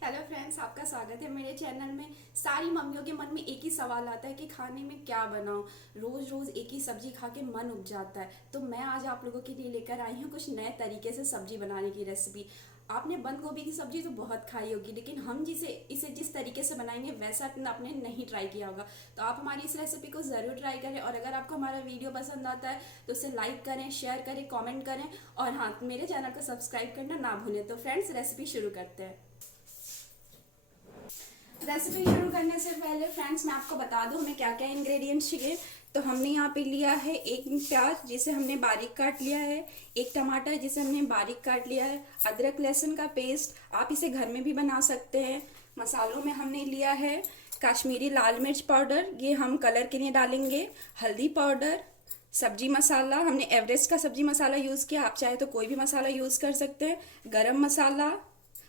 Hello friends, आपका स्वागत है मेरे चैनल में। सारी मम्मियों के मन में एक ही सवाल आता है कि खाने में क्या बनाऊं। रोज रोज एक ही सब्जी खा के मन उब जाता है। तो मैं आज आप लोगों के लिए लेकर आई हूँ कुछ नए तरीके से सब्जी बनाने की रेसिपी। आपने बंद गोभी की सब्जी तो बहुत खाई होगी, लेकिन हम इसे जिस तरीके से बनाएंगे वैसा आपने नहीं ट्राई किया होगा। तो आप हमारी इस रेसिपी को ज़रूर ट्राई करें, और अगर आपको हमारा वीडियो पसंद आता है तो उसे लाइक करें, शेयर करें, कमेंट करें, और हाँ, मेरे चैनल को सब्सक्राइब करना ना भूलें। तो फ्रेंड्स, रेसिपी शुरू करते हैं। रेसिपी शुरू करने से पहले फ्रेंड्स, मैं आपको बता दूं हमें क्या क्या इंग्रेडिएंट्स चाहिए। तो हमने यहाँ पे लिया है एक प्याज जिसे हमने बारीक काट लिया है, एक टमाटर जिसे हमने बारीक काट लिया है, अदरक लहसुन का पेस्ट, आप इसे घर में भी बना सकते हैं। मसालों में हमने लिया है कश्मीरी लाल मिर्च पाउडर, ये हम कलर के लिए डालेंगे। हल्दी पाउडर, सब्जी मसाला, हमने एवरेस्ट का सब्जी मसाला यूज़ किया, आप चाहे तो कोई भी मसाला यूज़ कर सकते हैं। गरम मसाला,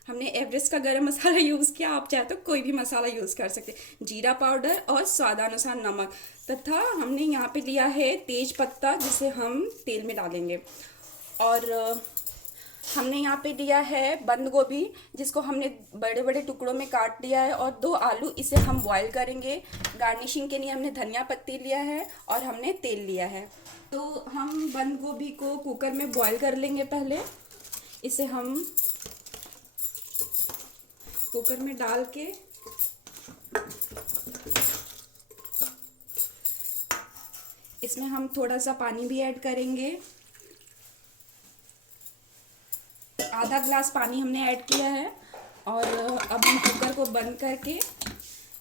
हमने एवरेस्ट का गरम मसाला यूज़ किया, आप चाहे तो कोई भी मसाला यूज़ कर सकते हैं। जीरा पाउडर और स्वादानुसार नमक, तथा हमने यहाँ पे लिया है तेज पत्ता जिसे हम तेल में डालेंगे। और हमने यहाँ पे लिया है बंद गोभी जिसको हमने बड़े बड़े टुकड़ों में काट लिया है, और 2 आलू, इसे हम बॉईल करेंगे। गार्निशिंग के लिए हमने धनिया पत्ती लिया है और हमने तेल लिया है। तो हम बंद गोभी को कुकर में बॉईल कर लेंगे पहले। इसे हम कुकर में डाल के इसमें हम थोड़ा सा पानी भी ऐड करेंगे। आधा ग्लास पानी हमने ऐड किया है, और अब हम कुकर को बंद करके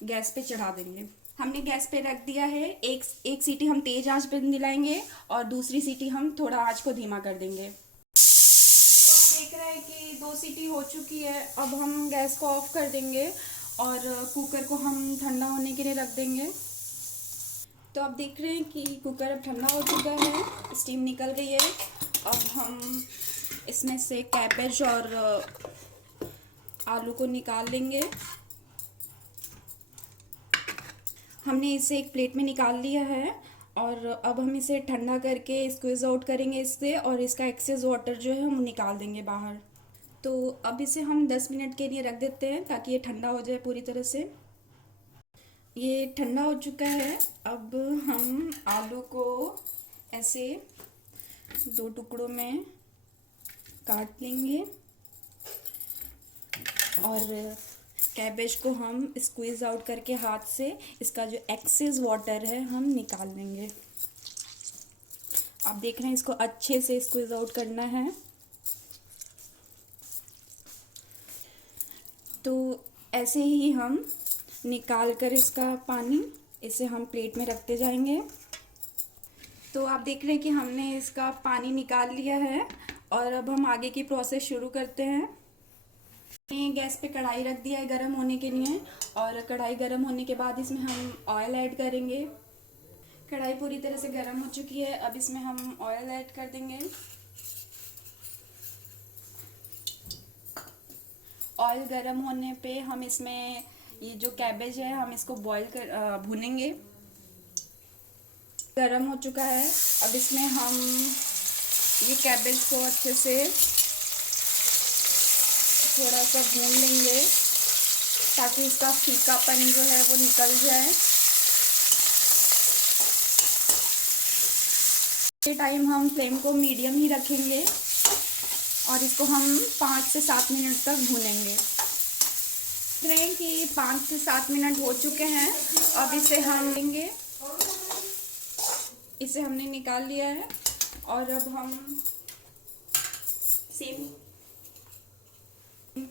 गैस पे चढ़ा देंगे। हमने गैस पे रख दिया है। एक सीटी हम तेज आंच पे दिलाएंगे और दूसरी सीटी हम थोड़ा आंच को धीमा कर देंगे। तो आप देख रहे हैं कि 2 सीटी हो चुकी है। अब हम गैस को ऑफ कर देंगे और कुकर को हम ठंडा होने के लिए रख देंगे। तो आप देख रहे हैं कि कुकर अब ठंडा हो चुका है, स्टीम निकल गई है। अब हम इसमें से कैबेज और आलू को निकाल लेंगे। हमने इसे एक प्लेट में निकाल लिया है, और अब हम इसे ठंडा करके स्क्वीज़ आउट करेंगे इससे, और इसका एक्सेस वाटर जो है हम निकाल देंगे बाहर। तो अब इसे हम 10 मिनट के लिए रख देते हैं ताकि ये ठंडा हो जाए पूरी तरह से। ये ठंडा हो चुका है। अब हम आलू को ऐसे 2 टुकड़ों में काट लेंगे, और कैबेज को हम स्क्वीज़ आउट करके हाथ से इसका जो एक्सेस वाटर है हम निकाल लेंगे। आप देख रहे हैं, इसको अच्छे से स्क्वीज़ आउट करना है। तो ऐसे ही हम निकाल कर इसका पानी, इसे हम प्लेट में रखते जाएंगे। तो आप देख रहे हैं कि हमने इसका पानी निकाल लिया है, और अब हम आगे की प्रोसेस शुरू करते हैं। गैस पे कढ़ाई रख दिया है गरम होने के लिए, और कढ़ाई गरम होने के बाद इसमें हम ऑयल ऐड करेंगे। कढ़ाई पूरी तरह से गरम हो चुकी है। अब इसमें हम ऑयल ऐड कर देंगे। ऑयल गरम होने पे हम इसमें ये जो कैबेज है हम इसको भूनेंगे। गरम हो चुका है। अब इसमें हम ये कैबेज को अच्छे से थोड़ा सा भून लेंगे ताकि इसका फीकापन जो है वो निकल जाए। ये टाइम हम फ्लेम को मीडियम ही रखेंगे, और इसको हम 5 से 7 मिनट तक भूनेंगे। देख रहे हैं कि 5 से 7 मिनट हो चुके हैं। अब इसे हम लेंगे, इसे हमने निकाल लिया है, और अब हम सेम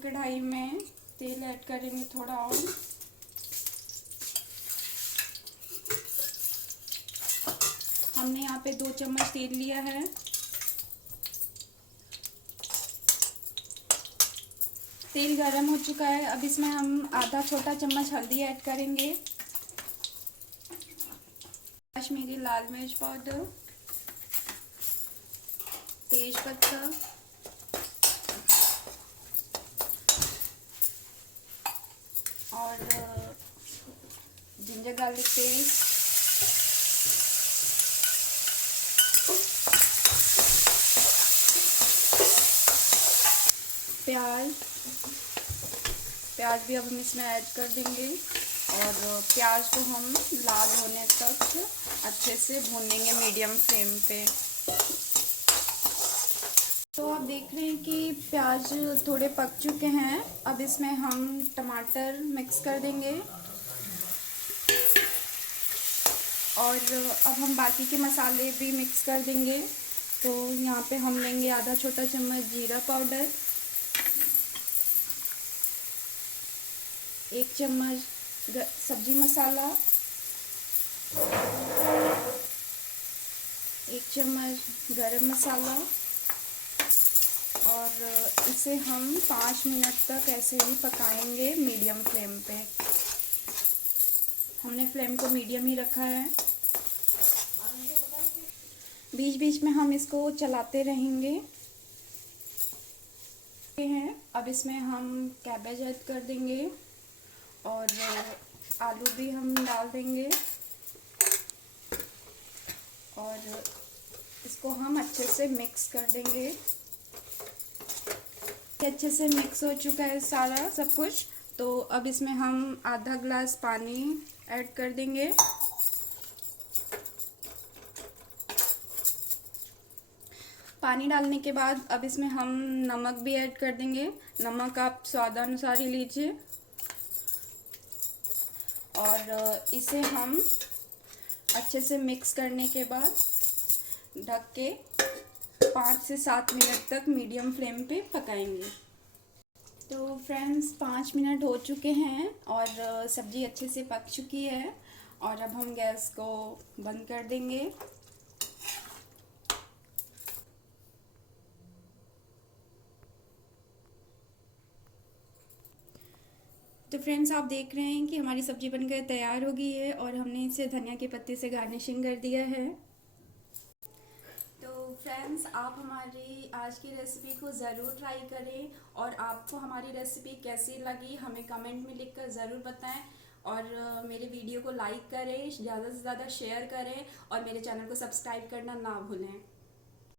कढ़ाई में तेल ऐड करेंगे थोड़ा और। हमने यहाँ पे 2 चम्मच तेल लिया है। तेल गरम हो चुका है। अब इसमें हम आधा छोटा चम्मच हल्दी ऐड करेंगे, कश्मीरी लाल मिर्च पाउडर, तेज पत्ता, और जिंजर गार्लिक पेस्ट, प्याज, प्याज भी अब हम इसमें ऐड कर देंगे और प्याज को हम लाल होने तक अच्छे से भूनेंगे मीडियम फ्लेम पे। तो आप देख रहे हैं कि प्याज थोड़े पक चुके हैं। अब इसमें हम टमाटर मिक्स कर देंगे और अब हम बाकी के मसाले भी मिक्स कर देंगे। तो यहाँ पे हम लेंगे आधा छोटा चम्मच जीरा पाउडर, 1 चम्मच सब्जी मसाला, 1 चम्मच गरम मसाला और इसे हम 5 मिनट तक ऐसे ही पकाएंगे मीडियम फ्लेम पे। हमने फ्लेम को मीडियम ही रखा है। बीच बीच में हम इसको चलाते रहेंगे। अब इसमें हम कैबेज ऐड कर देंगे और आलू भी हम डाल देंगे और इसको हम अच्छे से मिक्स कर देंगे। अच्छे से मिक्स हो चुका है सारा सब कुछ। तो अब इसमें हम आधा ग्लास पानी ऐड कर देंगे। पानी डालने के बाद अब इसमें हम नमक भी ऐड कर देंगे। नमक आप स्वादानुसार ही लीजिए और इसे हम अच्छे से मिक्स करने के बाद ढक के 5 से 7 मिनट तक मीडियम फ्लेम पे पकाएंगे। तो फ्रेंड्स 5 मिनट हो चुके हैं और सब्ज़ी अच्छे से पक चुकी है और अब हम गैस को बंद कर देंगे। तो फ्रेंड्स आप देख रहे हैं कि हमारी सब्ज़ी बनकर तैयार हो गई है और हमने इसे धनिया के पत्ते से गार्निशिंग कर दिया है। तो फ्रेंड्स आप हमारी आज की रेसिपी को ज़रूर ट्राई करें और आपको हमारी रेसिपी कैसी लगी हमें कमेंट में लिखकर ज़रूर बताएं और मेरे वीडियो को लाइक करें, ज़्यादा से ज़्यादा शेयर करें और मेरे चैनल को सब्सक्राइब करना ना भूलें।